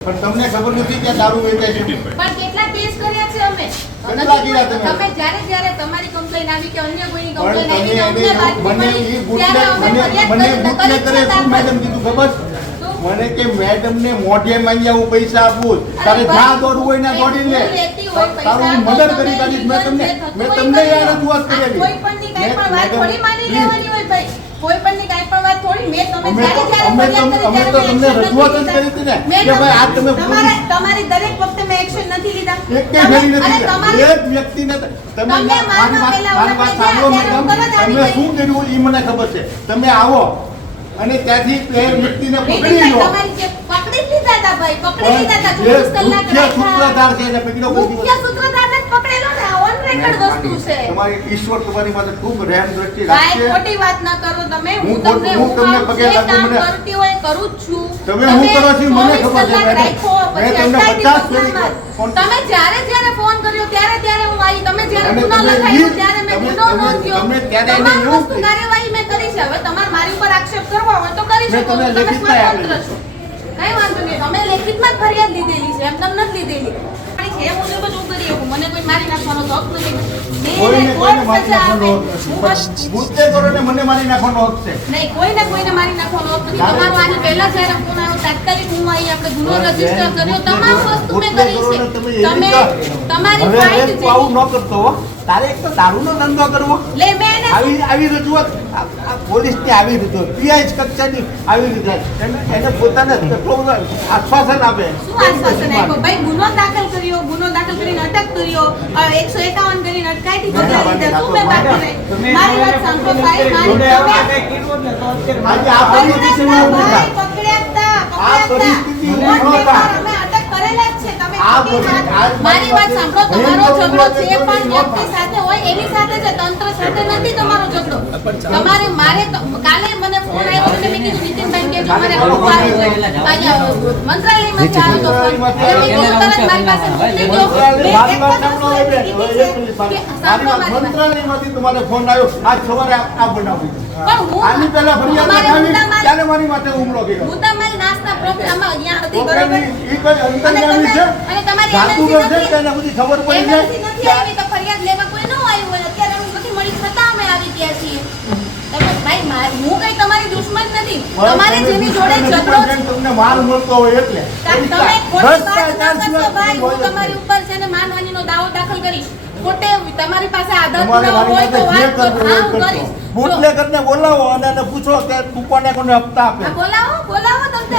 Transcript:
પણ તમને ખબર નથી કે દારૂ વેચાય છે. પણ કેટલા કેસ કર્યા છે અમે. કેટલા કર્યા તમે જ્યારે તમારી કમ્પ્લેન આવી કે અન્ય કોઈની કમ્પ્લેન આવી કે અમને વાત મળી ત્યારે અમે ફરિયાદ કરે શું મેડમ કીધું ખબર? મને કે મેડમ ને મોઢે માંગ્યા હું પૈસા આપું, તારે જ્યાં દોડવું હોય ને દોડી લે, તારું મદદ કરી કાઢીશ. મેં તમને યાર રજૂઆત કરેલી. કોઈ પણ ની કઈ પણ વાત થોડી માની લેવાની હોય ભાઈ. કોઈ પણ ની કઈ પણ વાત થોડી મેં તમે અમે તો તમને રજૂઆત જ કરી હતી ને કે ભાઈ આ તમે તમારી દરેક વખતે મેં એક્શન નથી લીધા. એક કે ઘડી નથી. એક વ્યક્તિને તમે મારી વાત સાંભળો મેડમ, તમે શું કર્યું એ મને ખબર છે. તમે આવો અને ત્યાંથી એ વ્યક્તિને પકડી લો. પકડી લીધા હતા ભાઈ, પકડી લીધા હતા. 24 કલાક સૂત્રધાર છે એને પકડ્યો. મુખ્ય સૂત્રધારને જ પકડેલો ને. ઓન રેકોર્ડ વસ્તુ છે. તમારી ઈશ્વર તમારી પાસે ખૂબ રહેમ દ્રષ્ટિ ભાઈ રાખે. ખોટી વાત ન કરો તમે. હું તમને પગે લાગુ. મને કરતી હોય કરું જ છું. તમે હું કરો છો મને ખબર છે મેડમ. મેં તમને 50 ફેરી તમે જ્યારે ફોન કર્યો ત્યારે હું આવી. તમે જ્યારે ગુનો લખાયો ત્યારે મેં ગુનો નોંધ્યો. તમામ વસ્તુ કાર્યવાહી મેં કરી છે. હવે તમારે મારી ઉપર આક્ષેપ કરવો હોય તો કરી શકો. તમે સ્વતંત્ર છો. કઈ વાંધો નહીં. અમે લેખિતમાં જ ફરિયાદ લીધેલી છે. એમ તમને નથી લીધેલી. એ મુજબ જ હું કરી શકું. મને કોઈ મારી નાખવાનો હક નથી. કોઈને મારી નાખવાનો હક નથી. મુદ્દે કરો ને મને મારી નાખવાનો હક છે. નહીં, કોઈને મારી નાખવાનો હક નથી. તમારો આને પહેલા જ્યારે ફોન આવ્યો તાત્કાલિક હું અહીં આપણે ગુનો રજીસ્ટર કર્યો. તમામ વસ્તુ મેં કરી છે. તમે તમારી ફાઇલ છે. આવું ન કરતો હો. તારે એક તો દારૂનો ધંધો કરવો. લે મેં આવી રજૂઆત પોલીસની આવી રજૂઆત પીઆઈ કક્ષાની આવી રજૂઆત એને પોતાને આશ્વાસન આપે. શું આશ્વાસન આપ્યું ભાઈ? ગુનો દાખલ કર્યો, ગુનો દાખલ કરીને અટક કર્યો, 151 કરીને અટકાયતી પગલાં લીધા. શું મેં બાકી રહી? મારી વાત સાંભળો ભાઈ. આજે આ પરિસ્થિતિ અમે અટક કરેલા જ છે. તમે મારી વાત સાંભળો. તમારો ઝઘડો જે પણ વ્યક્તિ સાથે હોય એની સાથે છે, તંત્ર સાથે નથી તમારો ઝઘડો. તમારે મારે કાલે મને ફોન આવ્યો અને મેં કીધું નીતિનભાઈ કે જો મારે મંત્રાલયમાંથી આવ્યો તો ફોન. મેં કીધું તરત મારી પાસે મોકલી દો. મંત્રાલયમાંથી તમારે ફોન આવ્યો આજ સવારે આ બનાવી. પણ હું આની પહેલા ફરિયાદ લખાવી ત્યારે મારી માથે હુમલો કર્યો. મુદ્દામાલ નાસ્તા પ્રોગ્રામમાં અહીંયા હતી બરોબર. ઈ કોઈ અંતર્યામી છે અને તમારી જાદુગર છે કે એને બધી ખબર પડી જાય. નથી આવી તો ફરિયાદ લેવા કોઈ ન આવ્યું હોય. અત્યારે હું નથી મળી છતાં અમે આવી ગયા છીએ. તમે ભાઈ હું કઈ તમારી દુશ્મન નથી. તમારે જેની જોડે ઝઘડો છે તમને માર મળતો હોય એટલે તમે ખોટી વાત ન કરશો ભાઈ. હું તમારી ઉપર છે ને માનહાનિનો દાવો દાખલ કરીશ. ખોટે તમારી પાસે આધાર પુરાવા હોય તો વાત કરો. હા હું કરીશ. બુટલેગરને બોલાવો અને એને પૂછો કે તું કોને કોને હપ્તા આપે. બોલાવો તમને